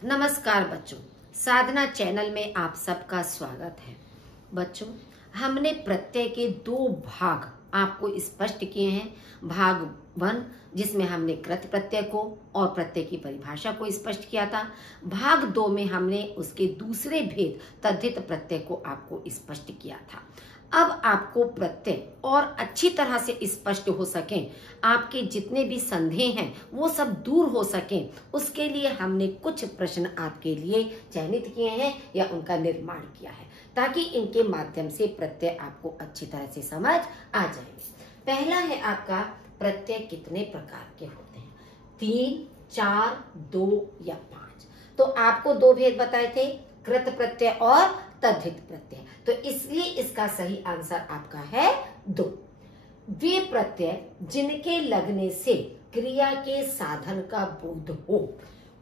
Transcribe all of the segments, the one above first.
नमस्कार बच्चों, साधना चैनल में आप सबका स्वागत है। बच्चों, हमने प्रत्यय के दो भाग आपको स्पष्ट किए हैं। भाग 1 जिसमें हमने कृत प्रत्यय को और प्रत्यय की परिभाषा को स्पष्ट किया था। भाग 2 में हमने उसके दूसरे भेद तद्धित प्रत्यय को आपको स्पष्ट किया था। अब आपको प्रत्यय और अच्छी तरह से स्पष्ट हो सकें, आपके जितने भी संदेह हैं वो सब दूर हो सकें, उसके लिए हमने कुछ प्रश्न आपके लिए चयनित किए हैं या उनका निर्माण किया है, ताकि इनके माध्यम से प्रत्यय आपको अच्छी तरह से समझ आ जाएंगे। पहला है आपका, प्रत्यय कितने प्रकार के होते हैं? 3, 4, 2 या 5। तो आपको दो भेद बताए थे, कृत प्रत्यय और तद्धित प्रत्यय, तो इसलिए इसका सही आंसर आपका है 2। वे प्रत्यय जिनके लगने से क्रिया के साधन का बोध हो,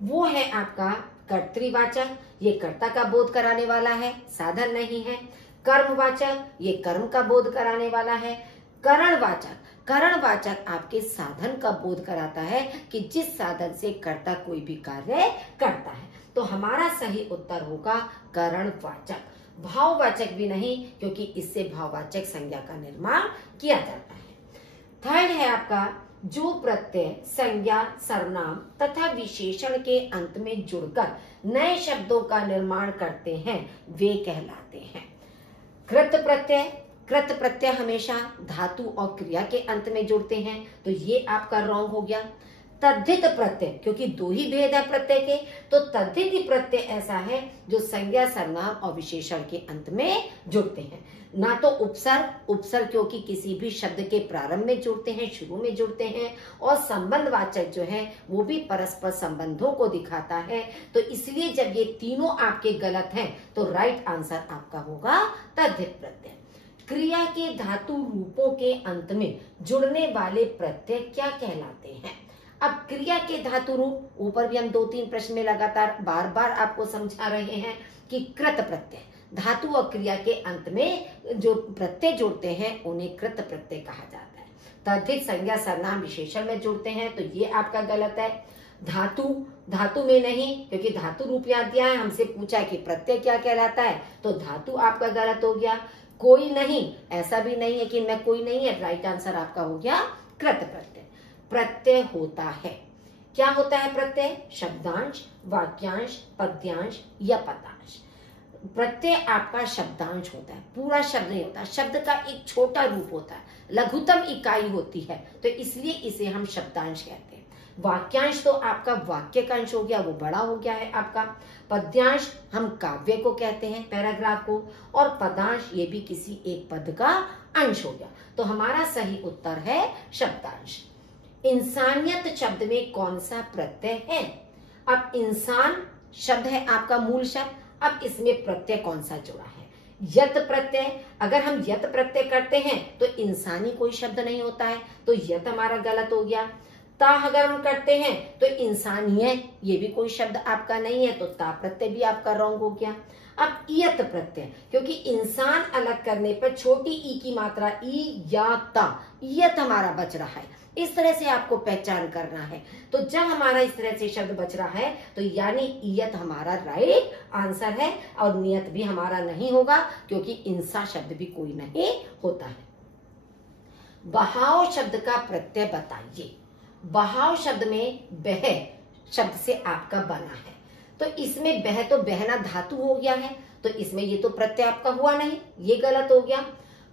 वो है आपका कर्तृवाचक, ये कर्ता का बोध कराने वाला है, साधन नहीं है। कर्मवाचक, ये कर्म का बोध कराने वाला है। करणवाचक, करणवाचक आपके साधन का बोध कराता है कि जिस साधन से कर्ता कोई भी कार्य करता है। तो हमारा सही उत्तर होगा करणवाचक। भाववाचक भी नहीं, क्योंकि इससे भाववाचक संज्ञा का निर्माण किया जाता है। थर्ड है आपका, जो प्रत्यय संज्ञा, सर्वनाम तथा विशेषण के अंत में जुड़कर नए शब्दों का निर्माण करते हैं, वे कहलाते हैं कृत प्रत्यय। कृत प्रत्यय हमेशा धातु और क्रिया के अंत में जुड़ते हैं, तो ये आपका रॉन्ग हो गया। तद्धित प्रत्यय, क्योंकि दो ही भेद है प्रत्यय के, तो तद्धित प्रत्यय ऐसा है जो संज्ञा, सर्वनाम और विशेषण के अंत में जुड़ते हैं। ना तो उपसर्ग, उपसर्ग क्योंकि किसी भी शब्द के प्रारंभ में जुड़ते हैं, शुरू में जुड़ते हैं, और संबंधवाचक जो है वो भी परस्पर संबंधों को दिखाता है। तो इसलिए जब ये तीनों आपके गलत हैं, तो राइट आंसर आपका होगा तद्धित प्रत्यय। क्रिया के धातु रूपों के अंत में जुड़ने वाले प्रत्यय क्या कहलाते हैं? अब क्रिया के धातु रूप, ऊपर भी हम 2-3 प्रश्न में लगातार बार बार आपको समझा रहे हैं कि कृत प्रत्यय, धातु और क्रिया के अंत में जो प्रत्यय जुड़ते हैं उन्हें कृत प्रत्यय कहा जाता है। तद्धित संज्ञा, सर्वनाम, विशेषण में जुड़ते हैं, तो ये आपका गलत है। धातु, धातु में नहीं, क्योंकि धातु रूप याद दिया है, हमसे पूछा कि प्रत्यय क्या कहलाता है, तो धातु आपका गलत हो गया। कोई नहीं, ऐसा भी नहीं है कि मैं कोई नहीं है, राइट आंसर आपका हो गया कृत प्रत्यय। प्रत्यय होता है, क्या होता है प्रत्यय? शब्दांश, वाक्यांश, पद्यांश या पदांश। प्रत्यय आपका शब्दांश होता है, पूरा शब्द नहीं होता, शब्द का एक छोटा रूप होता है, लघुतम इकाई होती है, तो इसलिए इसे हम शब्दांश कहते हैं। वाक्यांश तो आपका वाक्य का अंश हो गया, वो बड़ा हो गया है आपका। पद्यांश हम काव्य को कहते हैं, पैराग्राफ को, और पदांश ये भी किसी एक पद का अंश हो गया। तो हमारा सही उत्तर है शब्दांश। इंसानियत शब्द में कौन सा प्रत्यय है? अब इंसान शब्द है आपका मूल शब्द, अब इसमें प्रत्यय कौन सा जुड़ा है? यत प्रत्यय। अगर हम यत प्रत्यय करते हैं तो इंसानी कोई शब्द नहीं होता है, तो यत हमारा गलत हो गया। ता अगर हम करते हैं तो इंसानिय, ये भी कोई शब्द आपका नहीं है, तो ता प्रत्यय भी आपका रॉन्ग हो गया। अब इयत प्रत्यय, क्योंकि इंसान अलग करने पर छोटी ई की मात्रा ई या ता, इयत हमारा बच रहा है, इस तरह से आपको पहचान करना है। तो जब हमारा इस तरह से शब्द बच रहा है, तो यानी इयत हमारा राइट आंसर है, और नियत भी हमारा नहीं होगा, क्योंकि इंसा शब्द भी कोई नहीं होता है। बहाव शब्द का प्रत्यय बताइए। बहाव शब्द में बह शब्द से आपका बना है, तो इसमें बह तो बहना धातु हो गया है, तो इसमें ये तो प्रत्यय आपका हुआ नहीं, ये गलत हो गया।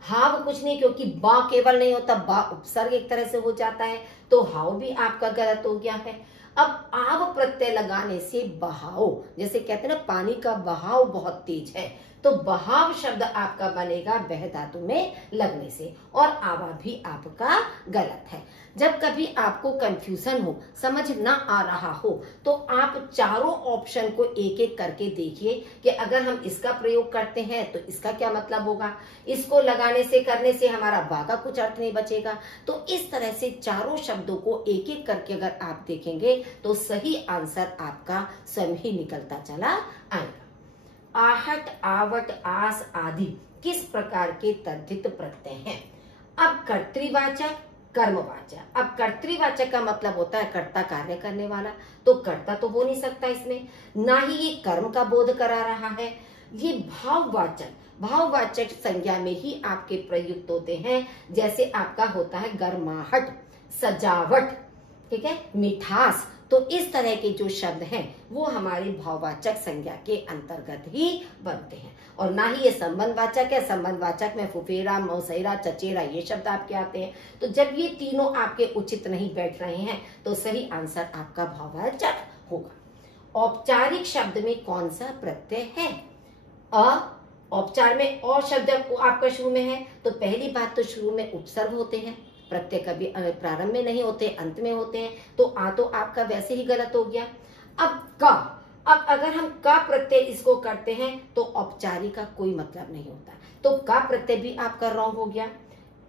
हाव कुछ नहीं, क्योंकि बा केवल नहीं होता, बा उपसर्ग एक तरह से हो जाता है, तो हाव भी आपका गलत हो गया है। अब आव प्रत्यय लगाने से बहाव, जैसे कहते हैं ना पानी का बहाव बहुत तेज है, तो बहाव शब्द आपका बनेगा बह धातु में लगने से, और आवा भी आपका गलत है। जब कभी आपको कंफ्यूजन हो, समझ ना आ रहा हो, तो आप चारों ऑप्शन को एक एक करके देखिए कि अगर हम इसका प्रयोग करते हैं तो इसका क्या मतलब होगा, इसको लगाने से करने से हमारा बा का कुछ अर्थ नहीं बचेगा। तो इस तरह से चारों शब्दों को एक एक करके अगर आप देखेंगे तो सही आंसर आपका स्वयं ही निकलता चला आएगा। आहट, आवट, आस आदि किस प्रकार के तद्धित प्रत्यय हैं? अब कर्तृवाचक, कर्मवाचक। अब कर्तृवाचक का मतलब होता है कर्ता, कार्य करने वाला, तो कर्ता तो हो नहीं सकता इसमें, ना ही ये कर्म का बोध करा रहा है। ये भाववाचक, भाववाचक संज्ञा में ही आपके प्रयुक्त होते हैं, जैसे आपका होता है गर्माहट, सजावट, ठीक है, मिठास। तो इस तरह के जो शब्द हैं वो हमारी भाववाचक संज्ञा के अंतर्गत ही बनते हैं, और ना ही ये संबंधवाचक है। संबंधवाचक में फुफेरा, मौसेरा, चचेरा ये शब्द आपके आते हैं। तो जब ये तीनों आपके उचित नहीं बैठ रहे हैं तो सही आंसर आपका भाववाचक होगा। औपचारिक शब्द में कौन सा प्रत्यय है? अ। औपचार में और शब्द आपका शुरू में है, तो पहली बात तो शुरू में उपसर्ग होते हैं, प्रत्यय कभी प्रारंभ में नहीं होते, अंत में होते हैं, तो आपका वैसे ही गलत हो गया। अब का, अब अगर हम का प्रत्यय इसको करते हैं तो औपचारिक का कोई मतलब नहीं होता, तो का प्रत्यय भी आपका रॉन्ग हो गया।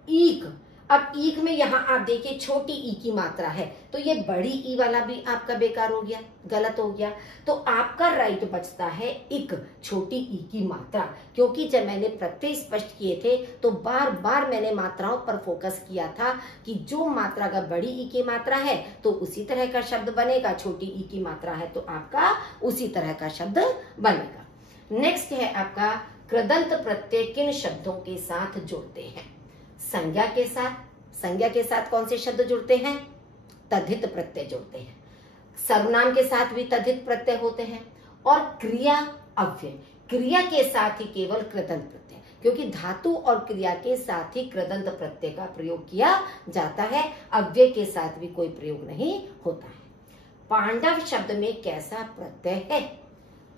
ईक, अब ईक में यहाँ आप देखिए छोटी ई की मात्रा है, तो ये बड़ी ई वाला भी आपका बेकार हो गया, गलत हो गया। तो आपका राइट बचता है इक, छोटी ई की मात्रा, क्योंकि जब मैंने प्रत्यय स्पष्ट किए थे तो बार बार मैंने मात्राओं पर फोकस किया था कि जो मात्रा का बड़ी ई की मात्रा है तो उसी तरह का शब्द बनेगा, छोटी ई की मात्रा है तो आपका उसी तरह का शब्द बनेगा। नेक्स्ट है आपका कृदंत प्रत्यय किन शब्दों के साथ जुड़ते हैं? संज्ञा के साथ। संज्ञा के साथ कौन से शब्द जुड़ते हैं? तद्धित प्रत्यय जुड़ते हैं। सर्वनाम के साथ भी तद्धित प्रत्यय होते हैं, और क्रिया, अव्यय, क्रिया के साथ ही केवल कृदंत प्रत्यय, क्योंकि धातु और क्रिया के साथ ही कृदंत प्रत्यय का प्रयोग किया जाता है, अव्यय के साथ भी कोई प्रयोग नहीं होता है। पांडव शब्द में कैसा प्रत्यय है?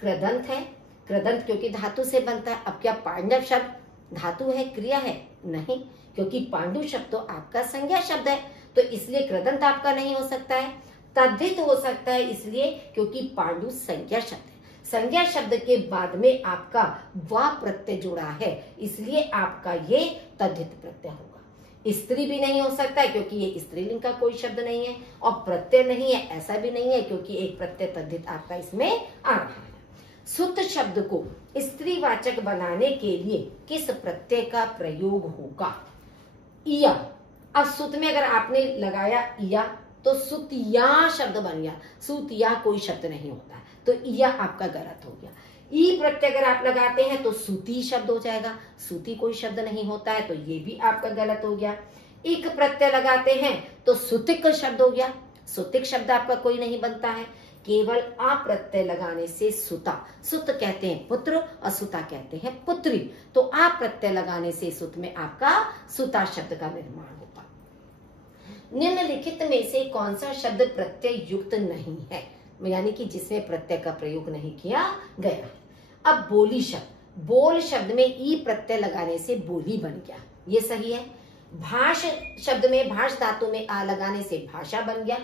कृदंत है। कृदंत क्योंकि धातु से बनता है। अब क्या पांडव शब्द धातु है, क्रिया है? नहीं, क्योंकि पांडु शब्द तो आपका संज्ञा शब्द है, तो इसलिए कृदंत आपका नहीं हो सकता है। तद्धित हो सकता है इसलिए क्योंकि पांडु संज्ञा शब्द है, संज्ञा शब्द के बाद में आपका वा प्रत्यय जुड़ा है, इसलिए आपका ये तद्धित प्रत्यय होगा। स्त्री भी नहीं हो सकता है क्योंकि ये स्त्रीलिंग का कोई शब्द नहीं है, और प्रत्यय नहीं है ऐसा भी नहीं है क्योंकि एक प्रत्यय तद्धित आपका इसमें आ रहा है। सुत शब्द को स्त्रीवाचक बनाने के लिए किस प्रत्यय का प्रयोग होगा? इया। अब सुत में अगर आपने लगाया इया तो सुतिया शब्द बन गया, सुतिया कोई शब्द नहीं होता, तो इया आपका गलत हो गया। ई प्रत्यय अगर आप लगाते हैं तो सूती शब्द हो जाएगा, सूती कोई शब्द नहीं होता है, तो ये भी आपका गलत हो गया। इक प्रत्यय लगाते हैं तो सुतिक शब्द हो गया, सुतिक शब्द आपका कोई नहीं बनता है। केवल आ प्रत्यय लगाने से सुता, सुत कहते हैं पुत्र और सुता कहते हैं पुत्री, तो आ प्रत्यय लगाने से सुत में आपका सुता शब्द का निर्माण होगा। निम्नलिखित में से कौन सा शब्द प्रत्यय युक्त नहीं है, यानी कि जिसमें प्रत्यय का प्रयोग नहीं किया गया है? अब बोली शब्द, बोल शब्द में ई प्रत्यय लगाने से बोली बन गया, ये सही है। भाष शब्द में भाष धातु में आ लगाने से भाषा बन गया।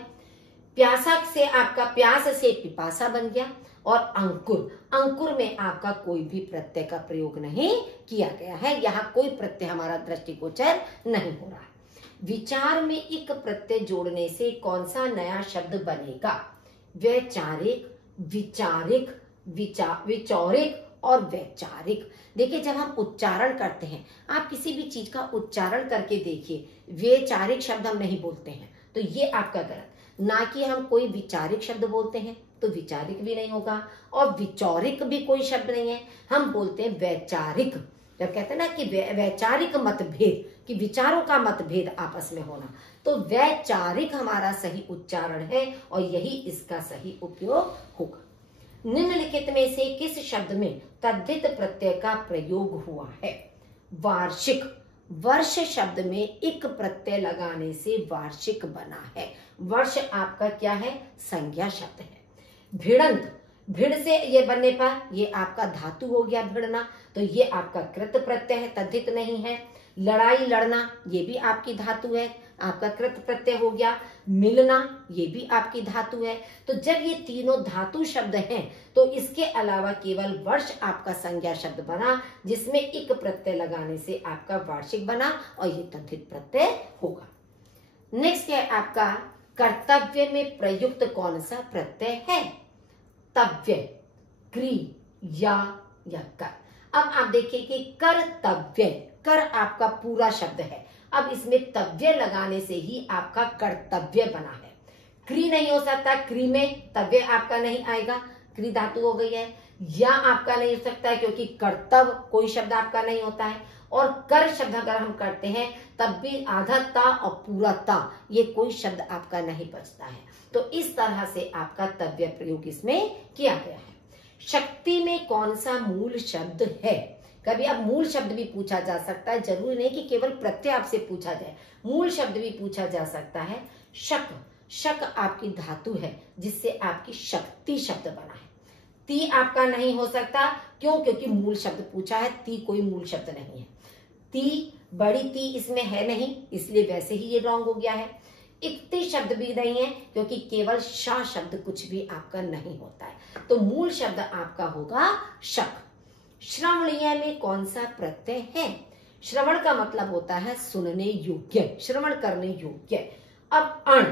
प्यासा से आपका प्यास से पिपासा बन गया, और अंकुर, अंकुर में आपका कोई भी प्रत्यय का प्रयोग नहीं किया गया है, यहाँ कोई प्रत्यय हमारा दृष्टिगोचर नहीं हो रहा है। विचार में एक प्रत्यय जोड़ने से कौन सा नया शब्द बनेगा? वैचारिक, विचारिक, विचौरिक और वैचारिक। देखिए जब हम उच्चारण करते हैं, आप किसी भी चीज का उच्चारण करके देखिए, वैचारिक शब्द हम नहीं बोलते हैं, तो ये आपका गलत। ना कि हम कोई विचारिक शब्द बोलते हैं तो विचारिक भी नहीं होगा, और विचौरिक भी कोई शब्द नहीं है, हम बोलते हैं वैचारिक। जब कहते हैं ना कि वैचारिक मतभेद, कि विचारों का मतभेद आपस में होना, तो वैचारिक हमारा सही उच्चारण है और यही इसका सही उपयोग होगा। निम्नलिखित में से किस शब्द में तद्धित प्रत्यय का प्रयोग हुआ है? वार्षिक, वर्ष शब्द में इक प्रत्यय लगाने से वार्षिक बना है, वर्ष आपका क्या है? संज्ञा शब्द है। भिड़ंत, भिड़ से ये बनने पर ये आपका धातु हो गया भिड़ना, तो ये आपका कृत प्रत्यय है, तद्धित नहीं है। लड़ाई लड़ना ये भी आपकी धातु है, आपका कृत प्रत्यय हो गया। मिलना ये भी आपकी धातु है। तो जब ये तीनों धातु शब्द हैं तो इसके अलावा केवल वर्ष आपका संज्ञा शब्द बना, जिसमें इक प्रत्यय लगाने से आपका वार्षिक बना, और ये तद्धित प्रत्यय होगा। नेक्स्ट है आपका कर्तव्य में प्रयुक्त कौन सा प्रत्यय है? तव्य, क्री, या कर। अब आप देखिए कि कर्तव्य, कर आपका पूरा शब्द है। अब इसमें तव्य लगाने से ही आपका कर्तव्य बना है। क्री नहीं हो सकता, क्री में तव्य आपका नहीं आएगा, क्री धातु हो गई है। या आपका नहीं हो सकता है क्योंकि कर्तव्य कोई शब्द आपका नहीं होता है। और कर शब्द अगर हम करते हैं तब भी आधा ता और पूरा ता, ये कोई शब्द आपका नहीं बचता है। तो इस तरह से आपका तव्य प्रयोग इसमें किया गया है। शक्ति में कौन सा मूल शब्द है? कभी आप मूल शब्द भी पूछा जा सकता है, जरूरी नहीं कि केवल प्रत्यय आपसे पूछा जाए, मूल शब्द भी पूछा जा सकता है। शक, शक आपकी धातु है जिससे आपकी शक्ति शब्द बना है। ती आपका नहीं हो सकता, क्यों? क्योंकि मूल शब्द पूछा है, ती कोई मूल शब्द नहीं है। ती, बड़ी ती इसमें है नहीं, इसलिए वैसे ही ये रॉन्ग हो गया है। इक्ति शब्द भी नहीं है क्योंकि केवल शा शब्द कुछ भी आपका नहीं होता है। तो मूल शब्द आपका होगा शक। श्रवणीय में कौन सा प्रत्यय है? श्रवण का मतलब होता है सुनने योग्य, श्रवण करने योग्य। अब अण,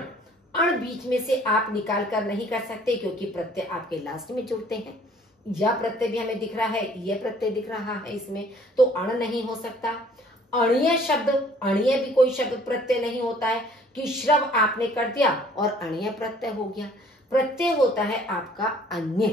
अण बीच में से आप निकाल कर नहीं कर सकते क्योंकि प्रत्यय आपके लास्ट में जुड़ते हैं। यह प्रत्यय भी हमें दिख रहा है, यह प्रत्यय दिख रहा है इसमें, तो अण नहीं हो सकता। अणीय शब्द, अणीय भी कोई शब्द प्रत्यय नहीं होता है कि श्रव आपने कर दिया और अणीय प्रत्यय हो गया। प्रत्यय होता है आपका अन्य,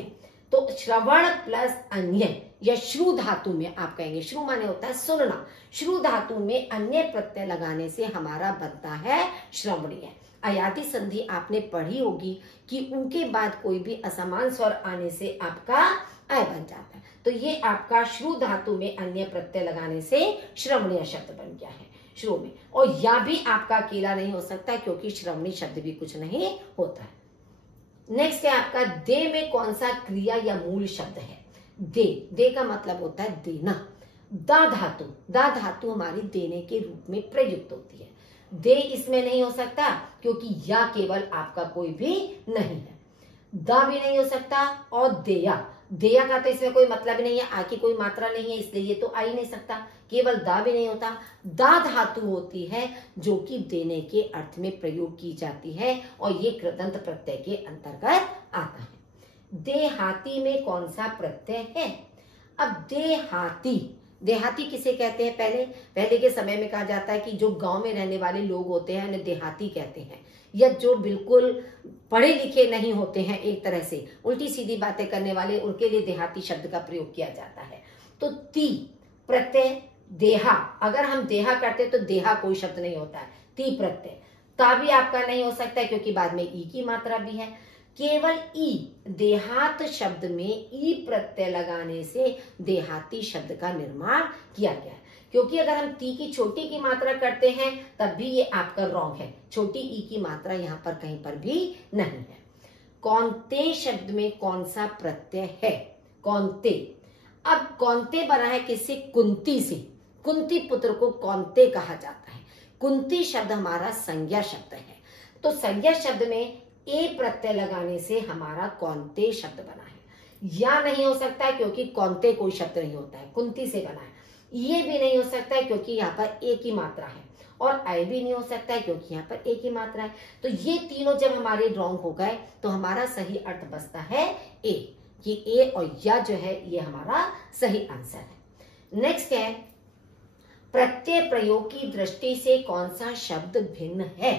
तो श्रवण प्लस अन्य या श्रु धातु में आप कहेंगे, श्रु माने होता है सुनना, श्रु धातु में अन्य प्रत्यय लगाने से हमारा बनता है श्रवणीय। अयाति संधि आपने पढ़ी होगी कि उनके बाद कोई भी असमान स्वर आने से आपका अय बन जाता है। तो ये आपका श्रु धातु में अन्य प्रत्यय लगाने से श्रवणीय शब्द बन गया है श्रु में। और या भी आपका अकेला नहीं हो सकता क्योंकि श्रवणी शब्द भी कुछ नहीं होता है। नेक्स्ट है आपका दे में कौन सा क्रिया या मूल शब्द है? दे, दे का मतलब होता है देना। दा धातु, दा धातु हमारी देने के रूप में प्रयुक्त होती है। दे इसमें नहीं हो सकता क्योंकि या केवल आपका कोई भी नहीं है। दा भी नहीं हो सकता और देया, देया का तो इसमें कोई मतलब नहीं है, आ की कोई मात्रा नहीं है, इसलिए ये तो आ ही नहीं सकता। केवल दा भी नहीं होता। दा धातु होती है जो कि देने के अर्थ में प्रयोग की जाती है और ये कृदंत प्रत्यय के अंतर्गत आता है। देहाती में कौन सा प्रत्यय है? अब देहाती, देहाती किसे कहते हैं? पहले के समय में कहा जाता है कि जो गांव में रहने वाले लोग होते हैं उन्हें देहाती कहते हैं, या जो बिल्कुल पढ़े लिखे नहीं होते हैं, एक तरह से उल्टी सीधी बातें करने वाले, उनके लिए देहाती शब्द का प्रयोग किया जाता है। तो ती प्रत्यय देहा, अगर हम देहा करते तो देहा कोई शब्द नहीं होता है, ती प्रत्यय। ता भी आपका नहीं हो सकता क्योंकि बाद में ई की मात्रा भी है। केवल ई, देहात शब्द में ई प्रत्यय लगाने से देहाती शब्द का निर्माण किया गया है। क्योंकि अगर हम ती की छोटी की मात्रा करते हैं तब भी ये आपका रॉन्ग है, छोटी ई की मात्रा यहाँ पर कहीं पर भी नहीं है। कौनते शब्द में कौन सा प्रत्यय है? कौनते, अब कौनते बना है किससे? कुंती से। कुंती पुत्र को कौनते कहा जाता है। कुंती शब्द हमारा संज्ञा शब्द है, तो संज्ञा शब्द में ए प्रत्यय लगाने से हमारा कौनते शब्द बना है। या नहीं हो सकता है क्योंकि कौनते कोई शब्द नहीं होता है, कुंती से बना है। ये भी नहीं हो सकता है क्योंकि यहाँ पर एक ही मात्रा है, और अय भी नहीं हो सकता है क्योंकि यहाँ पर एक ही मात्रा है। तो ये तीनों जब हमारे रॉन्ग हो गए तो हमारा सही अर्थ बचता है ए, कि ए और या जो है ये हमारा सही आंसर है। नेक्स्ट है प्रत्यय प्रयोग की दृष्टि से कौन सा शब्द भिन्न है?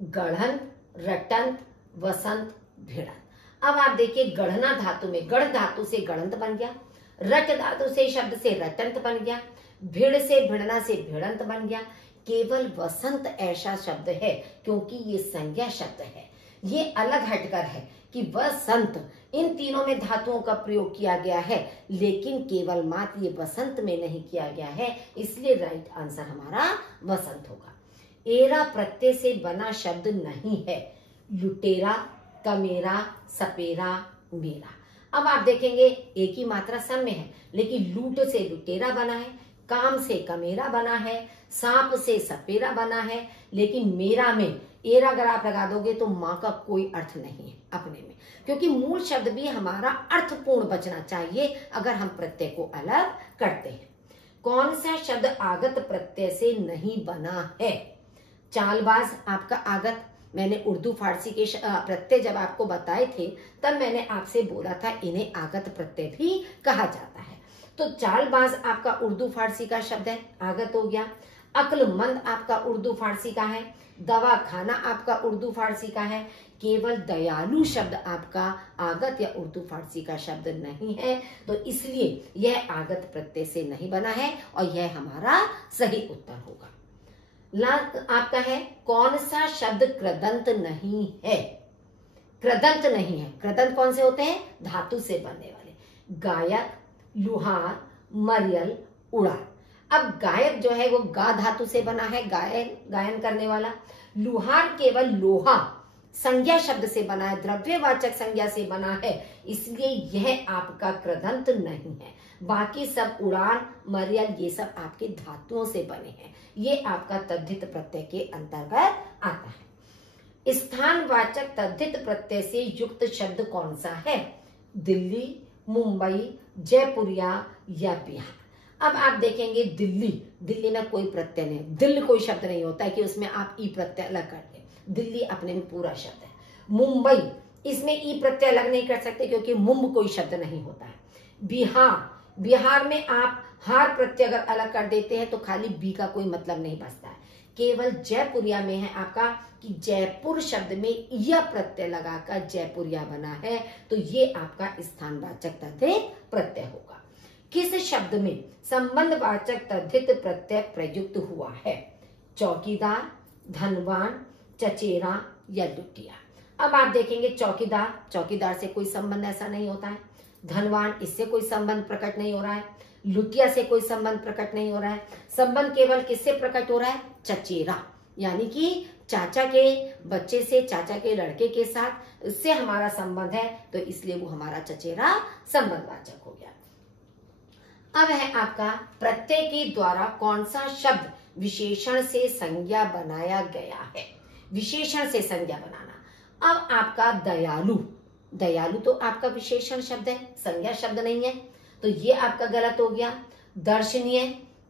गढ़ंत, रटंत, वसंत, भिड़ंत। अब आप देखिए गढ़ना धातु में गढ़ धातु से गढ़ंत बन गया, रट धातु से शब्द से रटंत बन गया, भिड़ से भिड़ना से भिड़ंत बन गया। केवल वसंत ऐसा शब्द है क्योंकि ये संज्ञा शब्द है, ये अलग हटकर है कि वसंत, इन तीनों में धातुओं का प्रयोग किया गया है लेकिन केवल मात्र ये वसंत में नहीं किया गया है, इसलिए राइट आंसर हमारा वसंत होगा। एरा प्रत्यय से बना शब्द नहीं है। लुटेरा, कमेरा, सपेरा, मेरा। अब आप देखेंगे एक ही मात्रा सम में है लेकिन लूट से लुटेरा बना है, काम से कमेरा बना है, सांप से सपेरा बना है, लेकिन मेरा में एरा अगर आप लगा दोगे तो माँ का कोई अर्थ नहीं है अपने में, क्योंकि मूल शब्द भी हमारा अर्थपूर्ण बचना चाहिए अगर हम प्रत्यय को अलग करते हैं। कौन सा शब्द आगत प्रत्यय से नहीं बना है? चालबाज आपका आगत, मैंने उर्दू फारसी के प्रत्यय जब आपको बताए थे तब मैंने आपसे बोला था इन्हें आगत प्रत्यय भी कहा जाता है। तो चालबाज आपका उर्दू फारसी का शब्द है, आगत हो गया। अक्लमंद आपका उर्दू फारसी का है, दवा खाना आपका उर्दू फारसी का है। केवल दयालु शब्द आपका आगत या उर्दू फारसी का शब्द नहीं है, तो इसलिए यह आगत प्रत्यय से नहीं बना है और यह हमारा सही उत्तर होगा। आपका है कौन सा शब्द कृदंत नहीं है? कृदंत नहीं है। कृदंत कौन से होते हैं? धातु से बनने वाले। गायक, लुहार, मरियल, उड़ान। अब गायक जो है वो गा धातु से बना है, गायन करने वाला। लुहार केवल लोहा संज्ञा शब्द से बना है, द्रव्यवाचक संज्ञा से बना है, इसलिए यह आपका कृदंत नहीं है। बाकी सब उड़ान, मरियल ये सब आपके धातुओं से बने हैं, ये आपका तद्धित प्रत्यय के अंतर्गत आता है। स्थानवाचक तद्धित प्रत्यय से युक्त शब्द कौन सा है? दिल्ली, मुंबई, जयपुरिया या बिहार। अब आप देखेंगे दिल्ली, दिल्ली में कोई प्रत्यय नहीं, दिल कोई शब्द नहीं होता है कि उसमें आप ई प्रत्यय अलग कर दें, दिल्ली अपने में पूरा शब्द है। मुंबई, इसमें ई प्रत्यय अलग नहीं कर सकते क्योंकि मुंब कोई शब्द नहीं होता है। बिहार, बिहार में आप हार प्रत्यय अगर अलग कर देते हैं तो खाली बी का कोई मतलब नहीं बचता है। केवल जयपुरिया में है आपका कि जयपुर शब्द में यह प्रत्यय लगाकर जयपुरिया बना है, तो ये आपका स्थानवाचक तद्धित प्रत्यय होगा। किस शब्द में संबंधवाचक तद्धित प्रत्यय प्रयुक्त हुआ है? चौकीदार, धनवान, चचेरा या लुटिया। अब आप देखेंगे चौकीदार, चौकीदार से कोई संबंध ऐसा नहीं होता है। धनवान, इससे कोई संबंध प्रकट नहीं हो रहा है। लुटिया से कोई संबंध प्रकट नहीं हो रहा है। संबंध केवल किससे प्रकट हो रहा है? चचेरा, यानी कि चाचा के बच्चे से, चाचा के लड़के के साथ, इससे हमारा संबंध है, तो इसलिए वो हमारा चचेरा संबंधवाचक हो गया। अब है आपका प्रत्यय के द्वारा कौन सा शब्द विशेषण से संज्ञा बनाया गया है? विशेषण से संज्ञा बनाना। अब आपका दयालु, दयालु तो आपका विशेषण शब्द है, संज्ञा शब्द नहीं है, तो ये आपका गलत हो गया। दर्शनीय,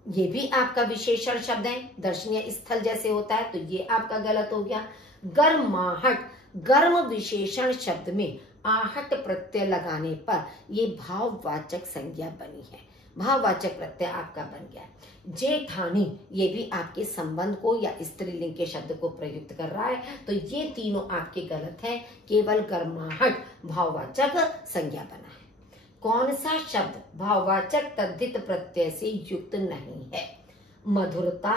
ये भी आपका विशेषण शब्द है, दर्शनीय स्थल जैसे होता है, तो ये आपका गलत हो गया। गर्माहट, गर्म विशेषण शब्द में आहट प्रत्यय लगाने पर ये भाववाचक संज्ञा बनी है, भाववाचक प्रत्यय आपका बन गया। जेठानी, ये भी आपके संबंध को या स्त्रीलिंग के शब्द को प्रयुक्त कर रहा है, तो ये तीनों आपके गलत है। केवल गर्माहट भाववाचक संज्ञा बना है। कौन सा शब्द भाववाचक तद्धित प्रत्यय से युक्त नहीं है? मधुरता,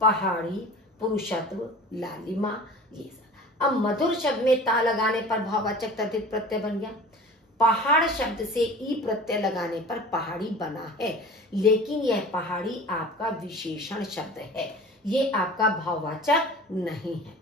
पहाड़ी, पुरुषत्व, लालिमा, ये सब। अब मधुर शब्द में ता लगाने पर भाववाचक तद्धित प्रत्यय बन गया। पहाड़ शब्द से ई प्रत्यय लगाने पर पहाड़ी बना है, लेकिन यह पहाड़ी आपका विशेषण शब्द है, ये आपका भाववाचक नहीं है।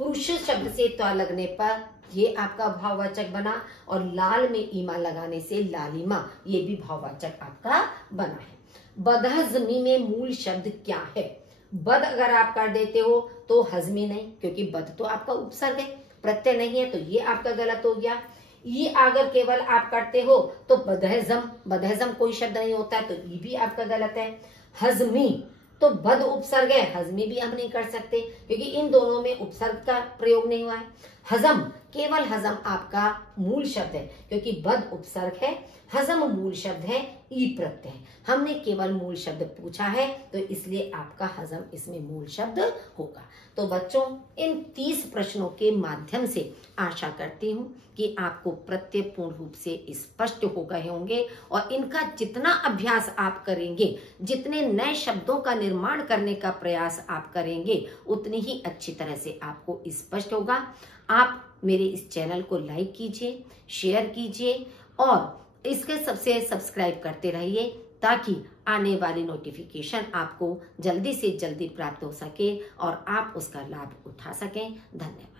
पुरुष शब्द से त्वा लगने पर ये आपका भाववाचक बना, और लाल में ईमा लगाने से लालिमा, ये भी भाववाचक आपका बना है। बदहजमी में मूल शब्द क्या है? बद अगर आप कर देते हो तो हजमी नहीं, क्योंकि बद तो आपका उपसर्ग है, प्रत्यय नहीं है, तो ये आपका गलत हो गया। ये अगर केवल आप करते हो तो बदहजम, बदहजम कोई शब्द नहीं होता है, तो ये भी आपका गलत है। हजमी तो बद उपसर्ग है, हजमी भी हम नहीं कर सकते क्योंकि इन दोनों में उपसर्ग का प्रयोग नहीं हुआ है। हजम, केवल हजम आपका मूल शब्द है, क्योंकि बद उपसर्ग है, हजम मूल शब्द है, ई प्रत्यय। हमने केवल मूल शब्द पूछा है, तो इसलिए आपका हजम इसमें मूल शब्द होगा। तो बच्चों, इन 30 प्रश्नों के माध्यम से आशा करती हूँ कि आपको प्रत्यय पूर्ण रूप से स्पष्ट हो गए होंगे, और इनका जितना अभ्यास आप करेंगे, जितने नए शब्दों का निर्माण करने का प्रयास आप करेंगे, उतनी ही अच्छी तरह से आपको स्पष्ट होगा। आप मेरे इस चैनल को लाइक कीजिए, शेयर कीजिए और इसके सबसे सब्सक्राइब करते रहिए, ताकि आने वाली नोटिफिकेशन आपको जल्दी से जल्दी प्राप्त हो सके और आप उसका लाभ उठा सकें। धन्यवाद।